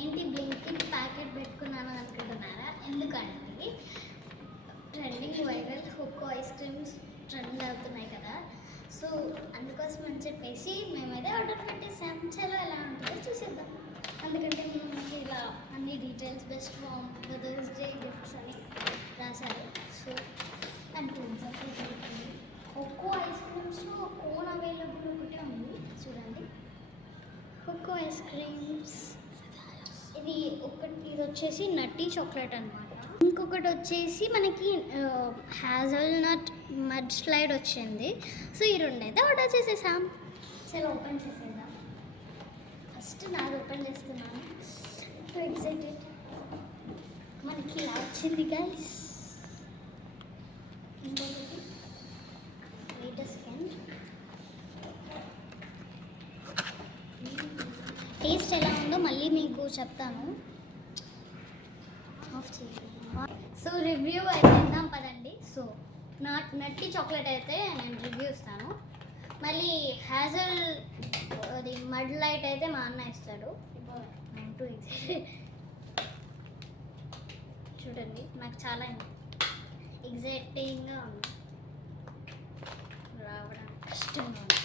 ఏంటి Blinkit packet పెట్టుకున్నాను అనుకుంటున్నారా? ఎందుకంటే trending viral Hocco ice creams trend అవుతున్నాయి కదా, సో అందుకోసం అని చెప్పేసి మేమైతే ఆర్డర్ పెట్టేసాం. చలో ఎలా ఉంటుందో చూసేద్దాం. అందుకంటే మనకి ఇలా అన్ని details best farm Mother's Day gifts అని రాశారు. సో అండ్ హుక్కో ఐస్ క్రీమ్స్లో కోన్ అవైలబుల్ ఒకటే ఉంది చూడండి. హుక్కో ఐస్ క్రీమ్స్ ఇది వచ్చేసి నట్టి చాక్లెట్ అనమాట. ఇంకొకటి వచ్చేసి మనకి హ్యాజల్నట్ మడ్ స్లైడ్ వచ్చింది. సో ఈ రెండు అయితే ఆర్డర్ చేసేసాం. సరే ఓపెన్ చేసేద్దాం. ఫస్ట్ నాది ఓపెన్ చేస్తున్నాను. So excited. మనకి ఇలా వచ్చింది గైస్. ఇంకొకటి వెయిట్ అ సెకండ్. టేస్ట్ ఎలా ఉందో మళ్ళీ మీకు చెప్తాను. ఆఫ్ చేయండి. సో రివ్యూ అయితే ఇద్దాం పదండి. సో నట్టి చాక్లెట్ అయితే నేను రివ్యూ ఇస్తాను. మళ్ళీ హ్యాజల్ అది మడ్ లైట్ అయితే మా అన్న ఇస్తాడు. చూడండి నాకు చాలా ఎగ్జైటింగ్గా ఉంది, రావడానికి కష్టంగా ఉంది.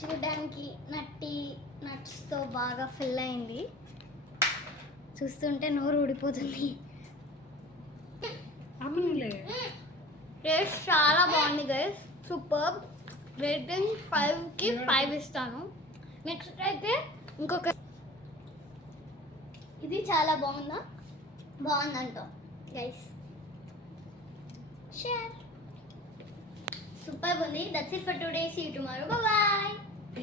చూడడానికి నట్స్తో బాగా ఫిల్ అయింది. చూస్తుంటే నోరు ఊడిపోతుంది. టేస్ట్ చాలా బాగుంది గైస్, సూపర్. రేటింగ్ 5కి 5 ఇస్తాను. నెక్స్ట్ అయితే ఇంకొక ఇది చాలా బాగుందంట గైస్. షేర్ సూపర్ ఉంది. That's it for today. See you tomorrow. Bye.